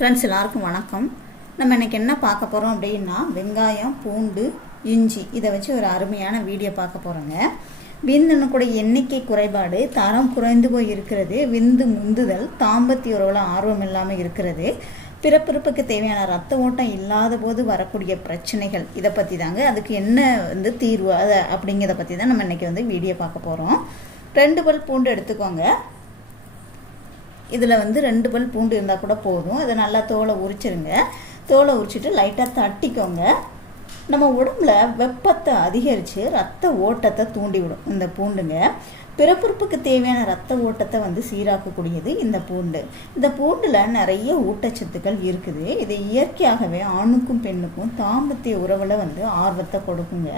Friends எல்லாருக்கும் வணக்கம். நம்ம இன்னைக்கு என்ன பார்க்க போகிறோம் அப்படின்னா வெங்காயம் பூண்டு இஞ்சி இதை வச்சு ஒரு அருமையான வீடியோ பார்க்க போகிறோங்க விந்தணுக்கூட எண்ணிக்கை குறைபாடு தரம் குறைந்து போய் இருக்கிறது விந்து முந்துதல் தாம்பத்திய உறவில் ஆர்வம் இல்லாமல் இருக்கிறது பிறப்பிறப்புக்கு தேவையான ரத்த ஓட்டம் இல்லாத போது வரக்கூடிய பிரச்சனைகள் இதை பற்றி தாங்க. அதுக்கு என்ன வந்து தீர்வு அதை அப்படிங்கிறத பற்றி தான் நம்ம இன்றைக்கி வந்து வீடியோ பார்க்க போகிறோம் ரெண்டு பல் பூண்டு எடுத்துக்கோங்க. இதில் வந்து ரெண்டு பல் பூண்டு இருந்தால் கூட போதும். இதை நல்லா தோலை உரிச்சிருங்க. தோலை உரிச்சிட்டு லைட்டாக தட்டிக்கோங்க. நம்ம உடம்புல வெப்பத்தை அதிகரித்து ரத்த ஓட்டத்தை தூண்டிவிடும் இந்த பூண்டுங்க. பிறப்புறுப்புக்கு தேவையான ரத்த ஓட்டத்தை வந்து சீராக்கக்கூடியது இந்த பூண்டு. இந்த பூண்டில் நிறைய ஊட்டச்சத்துக்கள் இருக்குது. இது இயற்கையாகவே ஆணுக்கும் பெண்ணுக்கும் தாம்பத்திய உறவில் வந்து ஆர்வத்தை கொடுக்குங்க.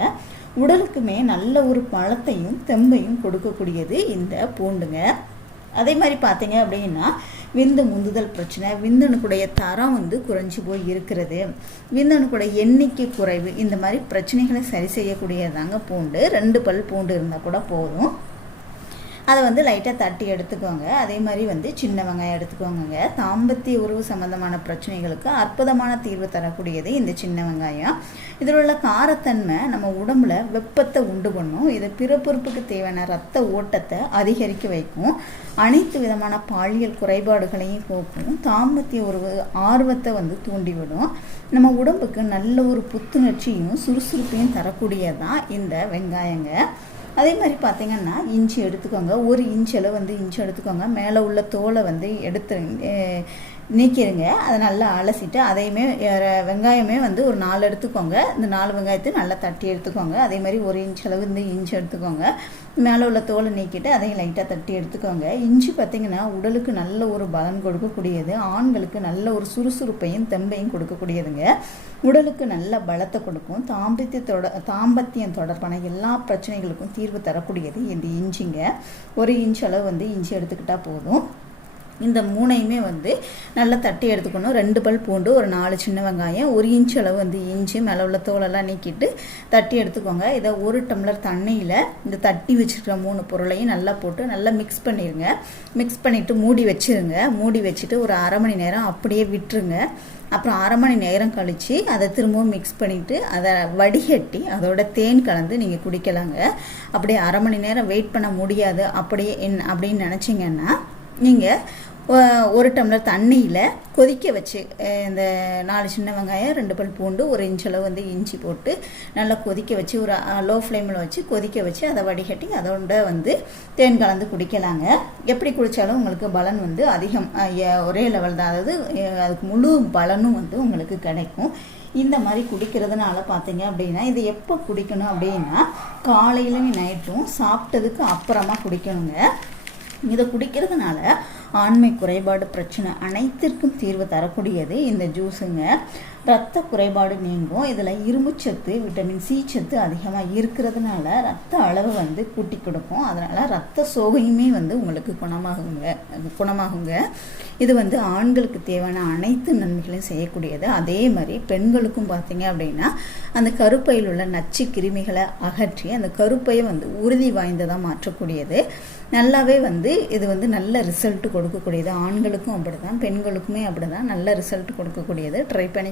உடலுக்குமே நல்ல ஒரு பழத்தையும் தெம்பையும் கொடுக்கக்கூடியது இந்த பூண்டுங்க. அதே மாதிரி பார்த்தீங்க அப்படின்னா விந்து முந்துதல் பிரச்சனை விந்தணுக்குடைய தரம் வந்து குறைஞ்சி போய் இருக்கிறது. விந்தணுக்குடைய எண்ணிக்கை குறைவு இந்த மாதிரி பிரச்சனைகளை சரி செய்யக்கூடியதாங்க பூண்டு. ரெண்டு பல் பூண்டு இருந்தால் கூட போதும். அதை வந்து லைட்டாக தட்டி எடுத்துக்கோங்க. அதே மாதிரி வந்து சின்ன வெங்காயம் எடுத்துக்கோங்க தாம்பத்திய உறவு சம்மந்தமான பிரச்சனைகளுக்கு அற்புதமான தீர்வு தரக்கூடியது இந்த சின்ன வெங்காயம். இதில் உள்ள காரத்தன்மை நம்ம உடம்புல வெப்பத்தை உண்டு பண்ணும். இது பிறப்புறுப்புக்கு தேவையான ரத்த ஓட்டத்தை அதிகரிக்க வைக்கும். அனைத்து விதமான பாலியல் குறைபாடுகளையும் போக்கும். தாம்பத்திய உறவு ஆர்வத்தை வந்து தூண்டிவிடும். நம்ம உடம்புக்கு நல்ல ஒரு புத்துணர்ச்சியும் சுறுசுறுப்பையும் தரக்கூடியதான் இந்த வெங்காயங்க. அதே மாதிரி பார்த்தீங்கன்னா இஞ்சி எடுத்துக்கோங்க. ஒரு இன்ச் அளவு வந்து இஞ்சி எடுத்துக்கோங்க. மேலே உள்ள தோலை வந்து எடுத்து நீக்கிடுங்க அதை நல்லா அலசிட்டு அதையுமே வெங்காயமே வந்து ஒரு நாலு எடுத்துக்கோங்க. இந்த நாலு வெங்காயத்தை நல்லா தட்டி எடுத்துக்கோங்க. அதே மாதிரி ஒரு இன்ச் அளவு இந்த இஞ்சி எடுத்துக்கோங்க. மேலே உள்ள தோலை நீக்கிட்டு அதையும் லைட்டாக தட்டி எடுத்துக்கோங்க. இஞ்சி பார்த்திங்கன்னா உடலுக்கு நல்ல ஒரு பலன் கொடுக்கக்கூடியது. ஆண்களுக்கு நல்ல ஒரு சுறுசுறுப்பையும் தெம்பையும் கொடுக்கக்கூடியதுங்க. உடலுக்கு நல்ல பலத்தை கொடுக்கும். தாம்பத்தியத்தோட தாம்பத்தியம் தொடர்பான எல்லா பிரச்சனைகளுக்கும் தீர்வு தரக்கூடியது இந்த இஞ்சிங்க. ஒரு இன்ச் அளவு வந்து இஞ்சி எடுத்துக்கிட்டால் போதும். இந்த மூணையுமே வந்து நல்லா தட்டி எடுத்துக்கணும். ரெண்டு பல் பூண்டு ஒரு நாலு சின்ன வெங்காயம் ஒரு இன்ச் அளவு வந்து இஞ்சி மேலே உள்ள தோலெல்லாம் நீக்கிட்டு தட்டி எடுத்துக்கோங்க. இதை ஒரு டம்ளர் தண்ணியில் இந்த தட்டி வச்சுருக்கிற மூணு பொருளையும் நல்லா போட்டு நல்லா மிக்ஸ் பண்ணிடுங்க மிக்ஸ் பண்ணிவிட்டு மூடி வச்சுருங்க. மூடி வச்சுட்டு ஒரு அரை மணி நேரம் அப்படியே விட்டுருங்க. அப்புறம் அரை மணி நேரம் கழித்து அதை திரும்பவும் மிக்ஸ் பண்ணிவிட்டு அதை வடிகட்டி அதோட தேன் கலந்து நீங்கள் குடிக்கலாங்க. அப்படியே அரை மணி நேரம் வெயிட் பண்ண முடியாது. அப்படியே என் அப்படின்னு நினச்சிங்கன்னா நீங்கள் ஒரு டம்ளர் தண்ணியில் கொதிக்க வச்சு இந்த நாலு சின்ன வெங்காயம் ரெண்டு பல் பூண்டு ஒரு இன்ச் அளவு வந்து இஞ்சி போட்டு நல்லா கொதிக்க வச்சு ஒரு லோ ஃப்ளேமில் வச்சு கொதிக்க வச்சு அதை வடிகட்டி அதோட வந்து தேன் கலந்து குடிக்கலாங்க. எப்படி குடித்தாலும் உங்களுக்கு பலன் வந்து அதிகம் ஒரே லெவல் தான். அதாவது அதுக்கு முழு பலனும் வந்து உங்களுக்கு கிடைக்கும். இந்த மாதிரி குடிக்கிறதுனால பார்த்தீங்க அப்படின்னா இது எப்போ குடிக்கணும் அப்படின்னா காலையிலையும் நைட்டும் சாப்பிட்டதுக்கு அப்புறமா குடிக்கணுங்க. இதை குடிக்கிறதுனால ஆண்மை குறைபாடு பிரச்சனை அனைத்திற்கும் தீர்வு தரக்கூடியது இந்த ஜூஸுங்க. ரத்த குறைபாடு நீங்கும். இதில் இரும்புச்சத்து விட்டமின் சி சத்து அதிகமாக இருக்கிறதுனால ரத்த அளவு வந்து கூட்டி கொடுக்கும். அதனால் ரத்த சோகையுமே வந்து உங்களுக்கு குணமாகுங்க குணமாகுங்க. இது வந்து ஆண்களுக்கு தேவையான அனைத்து நன்மைகளையும் செய்யக்கூடியது. அதே மாதிரி பெண்களுக்கும் பார்த்தீங்க அப்படின்னா அந்த கருப்பையில் உள்ள நச்சு கிருமிகளை அகற்றி அந்த கருப்பையை வந்து உறுதி வாய்ந்ததாக மாற்றக்கூடியது. நல்லாவே வந்து இது வந்து நல்ல ரிசல்ட் கொடுக்கக்கூடியது. ஆண்களுக்கும் அப்படி தான் பெண்களுக்குமே அப்படி தான் நல்ல ரிசல்ட் கொடுக்கக்கூடியது. ட்ரை பண்ணி